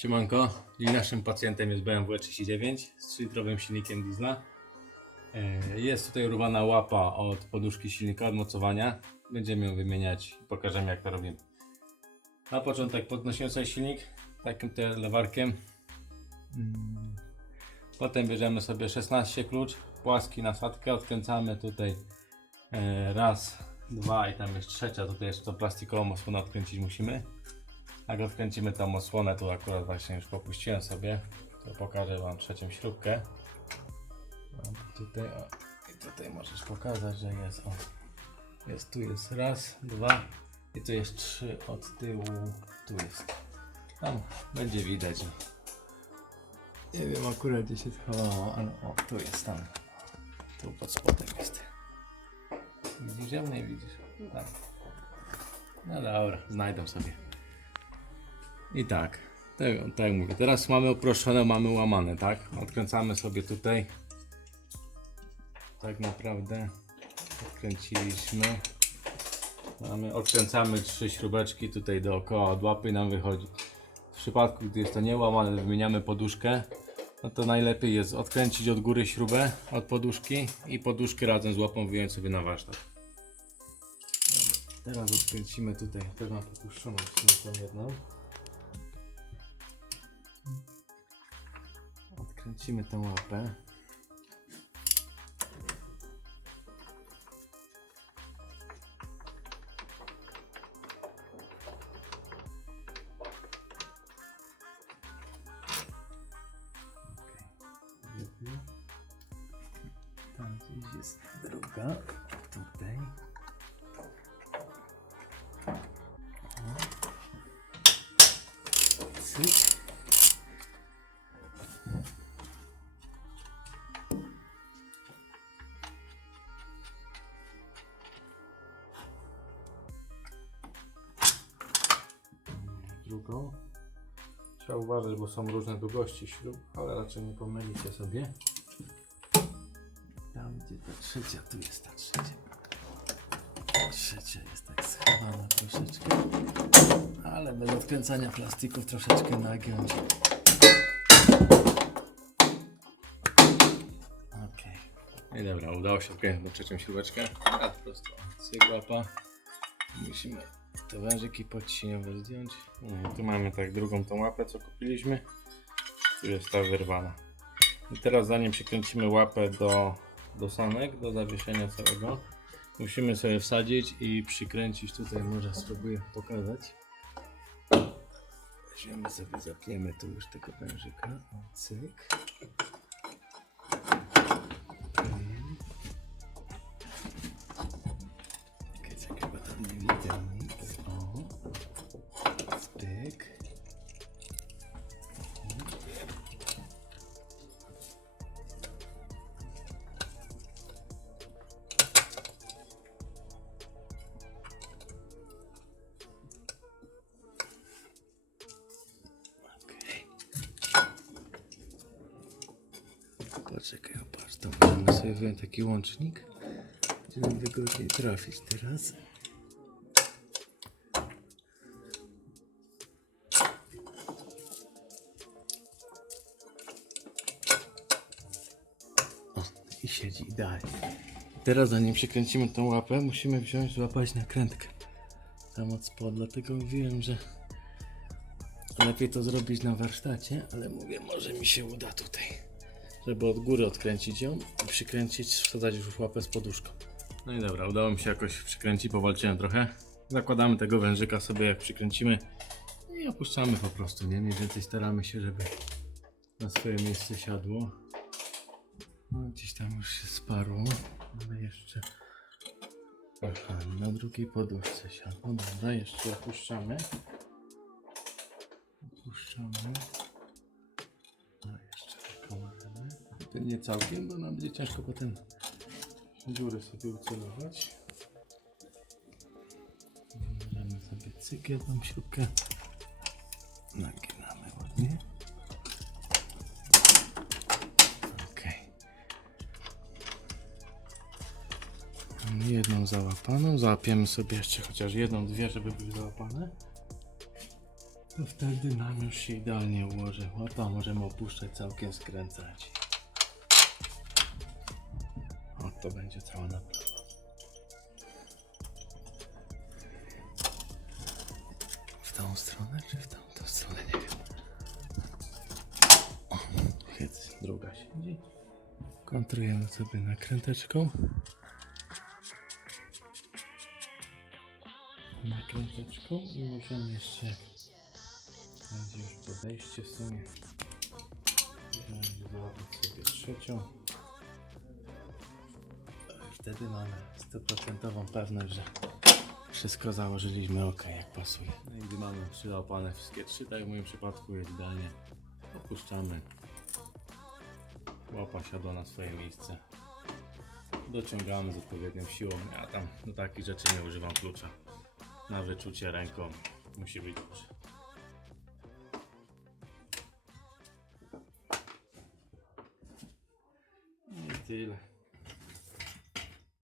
Siemanko, i naszym pacjentem jest BMW 39 z 3-litrowym silnikiem diesla. E, Jest tutaj urwana łapa od poduszki silnika, od mocowania. Będziemy ją wymieniać i pokażemy jak to robimy. Na początek podnosimy sobie silnik takim te lewarkiem. Mm. Potem bierzemy sobie 16 klucz, płaski nasadkę, odkręcamy tutaj e, raz, dwa i tam jest trzecia, tutaj jeszcze tą plastikową osłonę odkręcić musimy. Jak odkręcimy tą osłonę, tu akurat właśnie już popuściłem sobie, to pokażę Wam trzecią śrubkę. Tutaj, o, I tutaj możesz pokazać, że jest, o, jest, tu jest raz, dwa i tu jest trzy od tyłu, tu jest. Tam będzie widać. Nie wiem akurat gdzie się schowało, ale o, tu jest tam. Tu pod spodem jest. Widzisz ją? Nie widzisz? Tak. No dobra, znajdę sobie. I tak, tak, tak jak mówię. Teraz mamy uproszczone, mamy łamane, tak? Odkręcamy sobie tutaj. Tak naprawdę odkręciliśmy. Mamy, odkręcamy trzy śrubeczki tutaj dookoła od łapy nam wychodzi. W przypadku, gdy jest to niełamane, wymieniamy poduszkę. No to najlepiej jest odkręcić od góry śrubę od poduszki i poduszkę razem z łapą wyjąć sobie na warsztat. Teraz odkręcimy tutaj, też mam popuszczoną tą jedną. Odkręcimy tę łapę. Tam jest druga. Tutaj. Drugą. Trzeba uważać, bo są różne długości śrub, ale raczej nie pomylicie sobie. Tam gdzie ta trzecia, tu jest ta trzecia. Trzecia jest tak schowana troszeczkę, ale bez odkręcania plastików troszeczkę nagiąć. Okej. No i dobra, udało się odkręcić trzecią śrubeczkę. A po prostu cyk łapa. Musimy te wężyki podcieniowe zdjąć. No, tu mamy tak drugą tą łapę, co kupiliśmy. Tu jest ta wyrwana. I teraz zanim przykręcimy łapę do, do sanek, do zawieszenia całego, musimy sobie wsadzić i przykręcić tutaj, może spróbuję pokazać. Weźmiemy sobie, zapiemy tu już tego wężyka. Cyk. Sobie wyjąć taki łącznik. Gdzie nam wygodniej trafić teraz. O, i siedzi idealnie. Teraz zanim przykręcimy tą łapę, musimy wziąć, złapać nakrętkę. Tam od spodu, dlatego mówiłem, że lepiej to zrobić na warsztacie, ale mówię, może mi się uda tutaj. Żeby od góry odkręcić ją i przykręcić, wsadzać już łapę z poduszką. No i dobra, udało mi się jakoś przykręcić, powalczyłem trochę. Zakładamy tego wężyka sobie jak przykręcimy i opuszczamy po prostu, nie? Mniej więcej staramy się, żeby na swoje miejsce siadło. No, gdzieś tam już się sparło, ale jeszcze Aha, na drugiej poduszce siadło. Dobra, jeszcze opuszczamy. Opuszczamy. Nie całkiem, bo nam będzie ciężko potem dziury sobie ucelować. Bierzemy sobie cyk, jedną śrubkę. Naginamy ładnie. Mamy jedną załapaną. Załapiemy sobie jeszcze chociaż jedną, dwie, żeby były załapane. To wtedy nam już się idealnie ułoży. Łapa możemy opuszczać, całkiem skręcać. To będzie cała naprawa. W tą stronę, czy w tamtą stronę? Nie wiem. O, hyc, druga siedzi. Kontrujemy sobie nakręteczką. Nakręteczką i możemy jeszcze będzie już podejście w sumie. Załapać sobie trzecią. Wtedy mamy stuprocentową pewność, że wszystko założyliśmy ok, jak pasuje. No i gdy mamy przyłapane wszystkie trzy, tak jak w moim przypadku jest idealnie, opuszczamy. Łapa siadła na swoje miejsce. Dociągamy z odpowiednią siłą. Ja tam do takich rzeczy nie używam klucza. Na wyczucie ręką musi być dobrze. I tyle.